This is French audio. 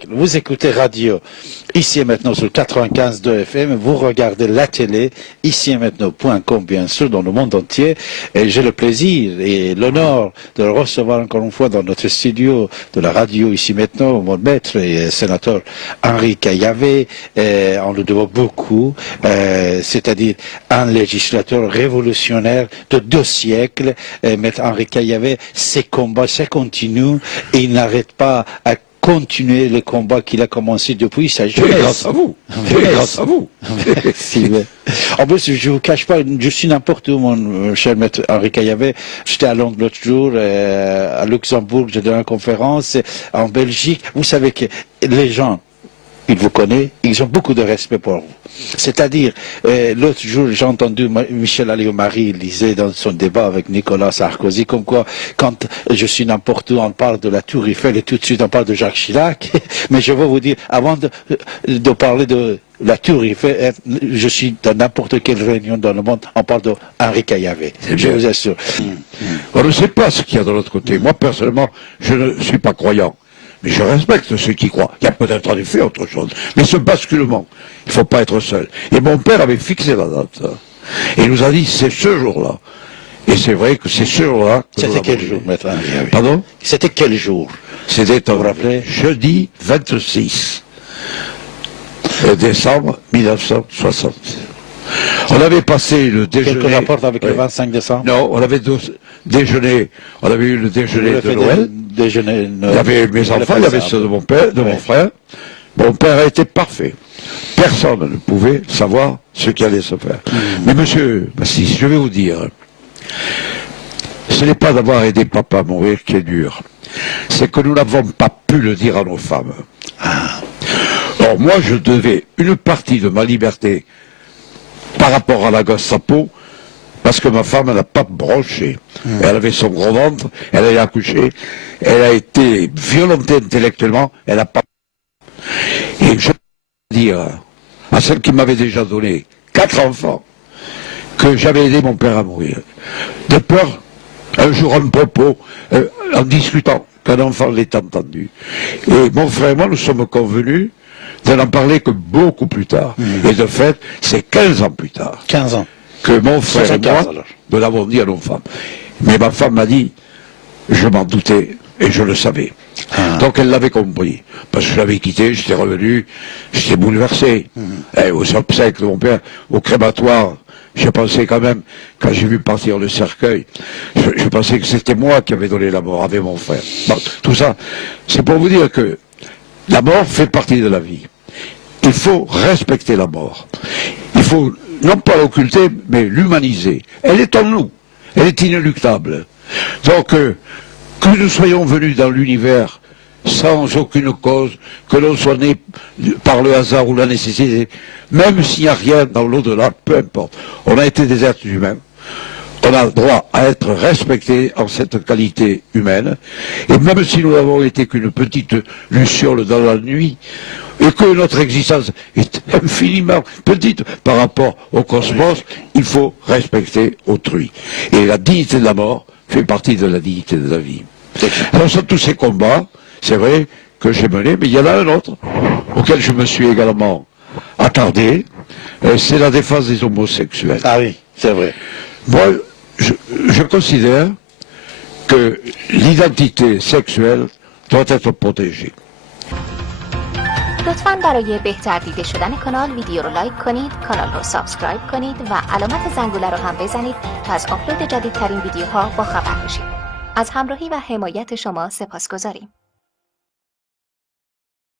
siècle. Vous écoutez radio ici et maintenant sur 95.2 FM, vous regardez la télé ici et maintenant.com bien sûr dans le monde entier et j'ai le plaisir et l'honneur de le recevoir encore une fois dans notre studio de la radio ici maintenant, mon maître et sénateur Henri Caillavet. On le doit beaucoup, c'est-à-dire un législateur révolutionnaire de 2 siècles. Maître Henri Caillavet, ses combats, ça continue et il n'arrête pas à continuer le combat qu'il a commencé depuis sa jeunesse. Grâce à vous. Grâce à vous. Merci. En plus, je ne vous cache pas, je suis n'importe où, mon cher maître Henri Caillavet. J'étais à Londres l'autre jour, à Luxembourg, j'ai donné une conférence, en Belgique. Vous savez que les gens, ils vous connaissent, ils ont beaucoup de respect pour vous. C'est-à-dire, l'autre jour, j'ai entendu Michel Alliot-Marie lisait dans son débat avec Nicolas Sarkozy, comme quoi, quand je suis n'importe où, on parle de la Tour Eiffel et tout de suite on parle de Jacques Chirac. Mais je veux vous dire, avant de parler de la Tour Eiffel, je suis dans n'importe quelle réunion dans le monde, on parle de Henri Caillavet. Je vous assure. On ne sait pas ce qu'il y a de l'autre côté. Moi, personnellement, je ne suis pas croyant. Mais je respecte ceux qui croient. Il y a peut-être en effet autre chose. Mais ce basculement, il ne faut pas être seul. Et mon père avait fixé la date. Et il nous a dit, c'est ce jour-là. Et c'est vrai que c'est ce jour-là. C'était quel jour, maître Henri? Pardon? C'était quel jour? C'était, vous vous rappelez? Jeudi 26 décembre 1960. On avait passé le déjeuner... Quelque rapport avec le 25 décembre? Non, on avait déjeuner, on avait eu le déjeuner de Noël. Il y avait mes enfants, il y avait ceux de mon père, de mon frère. Mon père a été parfait. Personne ne pouvait savoir ce qui allait se faire. Mais monsieur Bassis, je vais vous dire, ce n'est pas d'avoir aidé papa à mourir qui est dur. C'est que nous n'avons pas pu le dire à nos femmes. Alors moi, je devais une partie de ma liberté par rapport à la Gestapo, parce que ma femme n'a pas bronché. Elle avait son gros ventre, elle allait accoucher, elle a été violentée intellectuellement, elle n'a pas... Et je peux dire à celle qui m'avait déjà donné 4 enfants, que j'avais aidé mon père à mourir. De peur, un jour un propos, en discutant, qu'un enfant l'ait entendu. Et mon frère et moi, nous sommes convenus de n'en parler que beaucoup plus tard. Et de fait, c'est 15 ans plus tard. 15 ans. Que mon frère et moi, alors. nous l'avons dit à nos femmes. Mais ma femme m'a dit, je m'en doutais et je le savais. Donc elle l'avait compris. Parce que je l'avais quitté, j'étais revenu, j'étais bouleversé. Et aux obsèques de mon père, au crématoire, je pensais quand même, quand j'ai vu partir le cercueil, je pensais que c'était moi qui avais donné la mort avec mon frère. Bon, tout ça, c'est pour vous dire que la mort fait partie de la vie. Il faut respecter la mort. Il faut non pas l'occulter, mais l'humaniser. Elle est en nous. Elle est inéluctable. Donc, que nous soyons venus dans l'univers sans aucune cause, que l'on soit né par le hasard ou la nécessité, même s'il n'y a rien dans l'au-delà, peu importe. On a été des êtres humains. On a le droit à être respecté en cette qualité humaine. Et même si nous n'avons été qu'une petite luciole dans la nuit, et que notre existence est infiniment petite par rapport au cosmos, il faut respecter autrui. Et la dignité de la mort fait partie de la dignité de la vie. Alors, sur tous ces combats, c'est vrai que j'ai mené, mais il y en a un autre, auquel je me suis également attardé, c'est la défense des homosexuels. Ah oui, c'est vrai. Moi, je considère que l'identité sexuelle doit être protégée. لطفاً برای بهتر دیده شدن کانال ویدیو رو لایک کنید، کانال رو سابسکرایب کنید و علامت زنگوله رو هم بزنید تا از آپلود جدیدترین ویدیوها با خبر بشید. از همراهی و حمایت شما سپاسگزاریم.